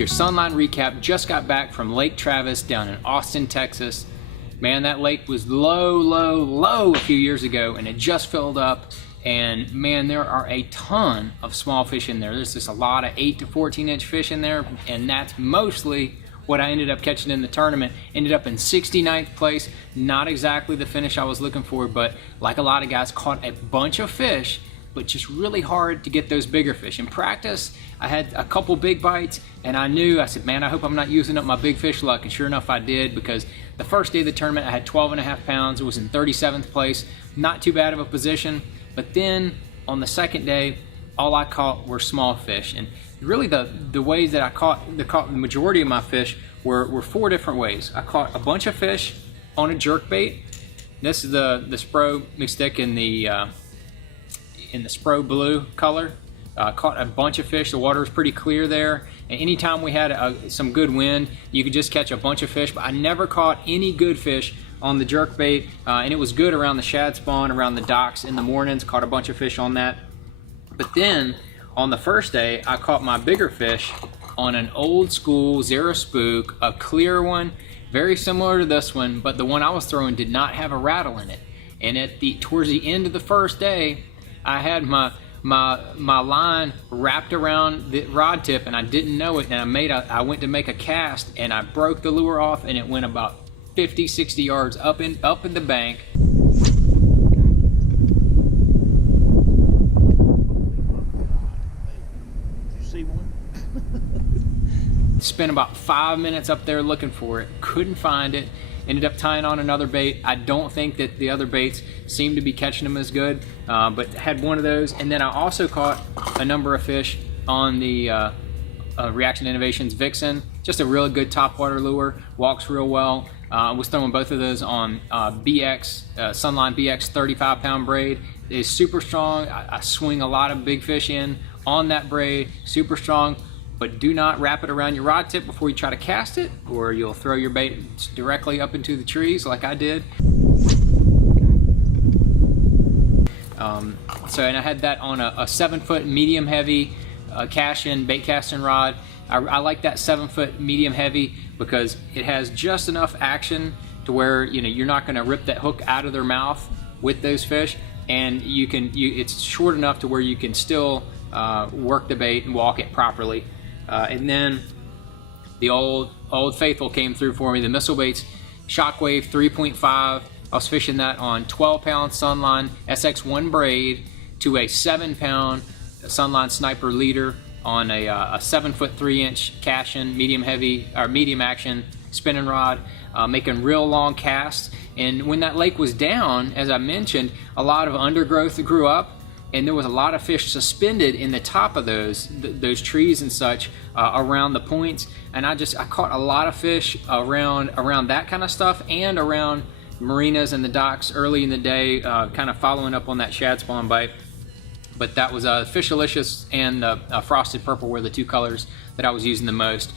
your Sunline recap. Just got back from Lake Travis down in Austin, Texas. Man, that lake was low a few years ago, and it just filled up. And man, there are a ton of small fish in there. There's just a lot of 8 to 14 inch fish in there, and that's mostly what I ended up catching in the tournament. Ended up in 69th place. Not exactly the finish I was looking for, but like a lot of guys, caught a bunch of fish, but just really hard to get those bigger fish. In practice, I had a couple big bites, and I said, man, I hope I'm not using up my big fish luck, and sure enough I did, because the first day of the tournament I had 12.5 pounds. It was in 37th place. Not too bad of a position, but then on the second day, all I caught were small fish. And really the ways that I caught the majority of my fish were 4 different ways. I caught a bunch of fish on a jerkbait. This is the Spro mixed stick in the Spro blue color. Caught a bunch of fish. The water was pretty clear there, and anytime we had some good wind, you could just catch a bunch of fish. But I never caught any good fish on the jerkbait, and it was good around the shad spawn, around the docks in the mornings. Caught a bunch of fish on that. But then on the first day, I caught my bigger fish on an old school Zero Spook, a clear one, very similar to this one, but the one I was throwing did not have a rattle in it. And towards the end of the first day, I had my line wrapped around the rod tip, and I didn't know it, and I went to make a cast, and I broke the lure off, and it went about 50-60 yards up in the bank. Did you see one? Spent about 5 minutes up there looking for it, couldn't find it. Ended up tying on another bait. I don't think that the other baits seemed to be catching them as good, but had one of those. And then I also caught a number of fish on the Reaction Innovations Vixen. Just a really good topwater lure, walks real well. I was throwing both of those on Sunline BX 35-pound braid. It is super strong. I swing a lot of big fish in on that braid, super strong. But do not wrap it around your rod tip before you try to cast it, or you'll throw your bait directly up into the trees like I did. And I had that on a 7-foot medium heavy cash-in bait casting rod. I like that 7-foot medium heavy because it has just enough action to where you're not going to rip that hook out of their mouth with those fish, and it's short enough to where you can still work the bait and walk it properly. And then the old faithful came through for me, the Missile Baits Shockwave 3.5. I was fishing that on 12-pound Sunline SX1 braid to a 7-pound Sunline Sniper leader on a 7-foot 3-inch cash-in medium action spinning rod, making real long casts. And when that lake was down, as I mentioned, a lot of undergrowth grew up, and there was a lot of fish suspended in the top of those trees and such around the points. And I caught a lot of fish around that kind of stuff, and around marinas and the docks early in the day, kind of following up on that shad spawn bite. But that was Fishalicious and Frosted Purple were the 2 colors that I was using the most.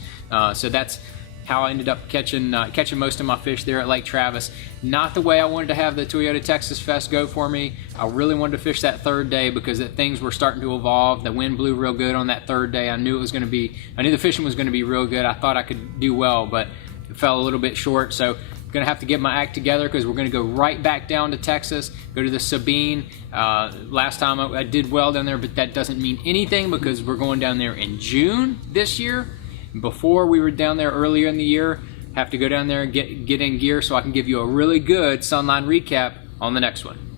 So that's how I ended up catching most of my fish there at Lake Travis. Not the way I wanted to have the Toyota Texas Fest go for me. I really wanted to fish that 3rd day because things were starting to evolve. The wind blew real good on that 3rd day. I knew the fishing was going to be real good. I thought I could do well, but it fell a little bit short. So I'm going to have to get my act together, because we're going to go right back down to Texas, go to the Sabine. Last time I did well down there, but that doesn't mean anything because we're going down there in June this year. Before we were down there earlier in the year, have to go down there and get in gear so I can give you a really good Sunline recap on the next one.